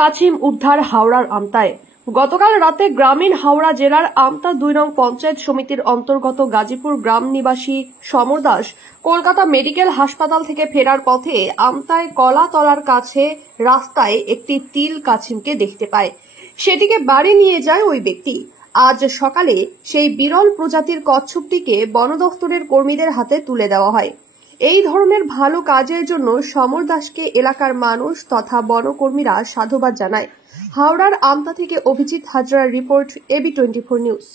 কাছিম উদ্ধার হাওড়ার আমতায়। গতকাল রাতে গ্রামীণ হাওড়া জেলার আমতা 2 নং পঞ্চায়েত সমিতির অন্তর্গত গাজীপুর গ্রাম নিবাসী সমর দাস কলকাতা মেডিকেল হাসপাতাল থেকে ফেরার পথে আমতায় কলাতলার কাছে রাস্তায় একটি তিল কাছিমকে দেখতে পায়। সেটিকে বাড়ি নিয়ে যায় ওই ব্যক্তি। আজ সকালে সেই বিরল প্রজাতির কচ্ছপটিকে বন দফতরের কর্মীদের হাতে তুলে দেওয়া হয়। এই ধরনের ভালো কাজের জন্য সমর দাসকে এলাকার মানুষ তথা বনকর্মীরা সাধুবাদ জানায়। হাওড়ার আমতা থেকে অভিজিৎ হাজরার রিপোর্ট, AB24 নিউজ।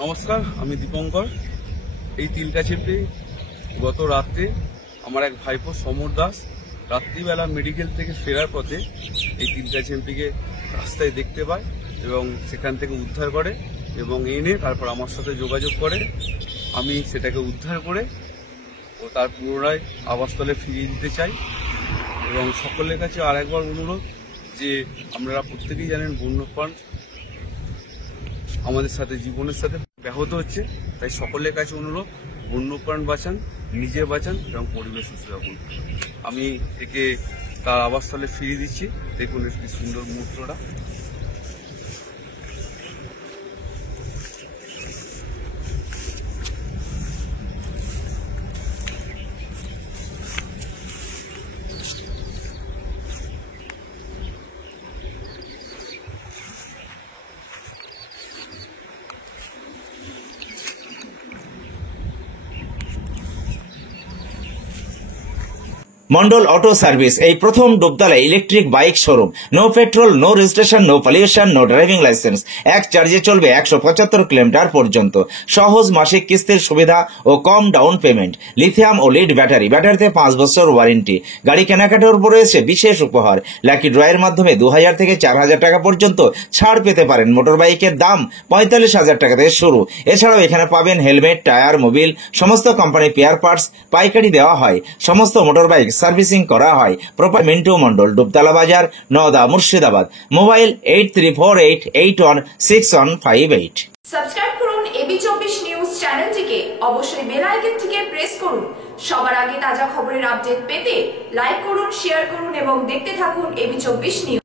নমস্কার, আমি দীপঙ্কর। এই তিলকাছিমটি গত রাতে আমার এক ভাইপো সমর দাস রাত্রিবেলা মেডিকেল থেকে ফেরার পথে এই তিলকাছিমটিকে রাস্তায় দেখতে পায় এবং সেখান থেকে উদ্ধার করে এবং এনে তারপর আমার সাথে যোগাযোগ করে। আমি সেটাকে উদ্ধার করে ও তার পুনরায় আবাসস্থলে ফিরিয়ে দিতে চাই এবং সকলের কাছে আরেকবার অনুরোধ যে আপনারা প্রত্যেকেই জানেন বন্যপ্রাণ আমাদের সাথে জীবনের সাথে ব্যাহত হচ্ছে, তাই সকলের কাছে অনুরোধ বন্যপ্রাণ বাঁচান, নিজে বাঁচান এবং পরিবেশ সুস্থ রাখুন। আমি একে তার আবাসস্থলে ফিরিয়ে দিচ্ছি। দেখুন কি সুন্দর মুহূর্তটা। মন্ডল অটো সার্ভিস এই প্রথম Dubtala electric bike showroom. No petrol, no registration, no pollution, no driving licence. এক চার্জে চলবে 175 কিলোমিটার পর্যন্ত। সহজ মাসিক কিস্তির সুবিধা ও কম ডাউন পেমেন্ট। লিথিয়াম ও লিড ব্যাটারি, ব্যাটারিতে 5 বছর ওয়ারেন্টি। গাড়ি কেনাকাটার উপর রয়েছে বিশেষ উপহার। লাকি ড্রয়ের মাধ্যমে 2000 থেকে 4000 টাকা পর্যন্ত ছাড় পেতে পারেন। মোটর বাইকের দাম 45,000 টাকা থেকে শুরু। এছাড়াও এখানে পাবেন হেলমেট, টায়ার, মোবিল, সমস্ত কোম্পানি পেয়ার পার্টস পাইকারি দেওয়া হয়। সমস্ত মোটর বাইক সার্ভিসিং করা হয়। প্রপার মিন্টু মন্ডল, ডুবতলা বাজার, নওদা, মুর্শিদাবাদ। মোবাইল 8348816158। সাবস্ক্রাইব করুন AB24 নিউজ চ্যানেলটিকে। অবশ্যই বেল আইকনটিকে প্রেস করুন। সবার আগে তাজা খবরের আপডেট পেতে লাইক করুন, শেয়ার করুন এবং দেখতে থাকুন AB24 নিউজ।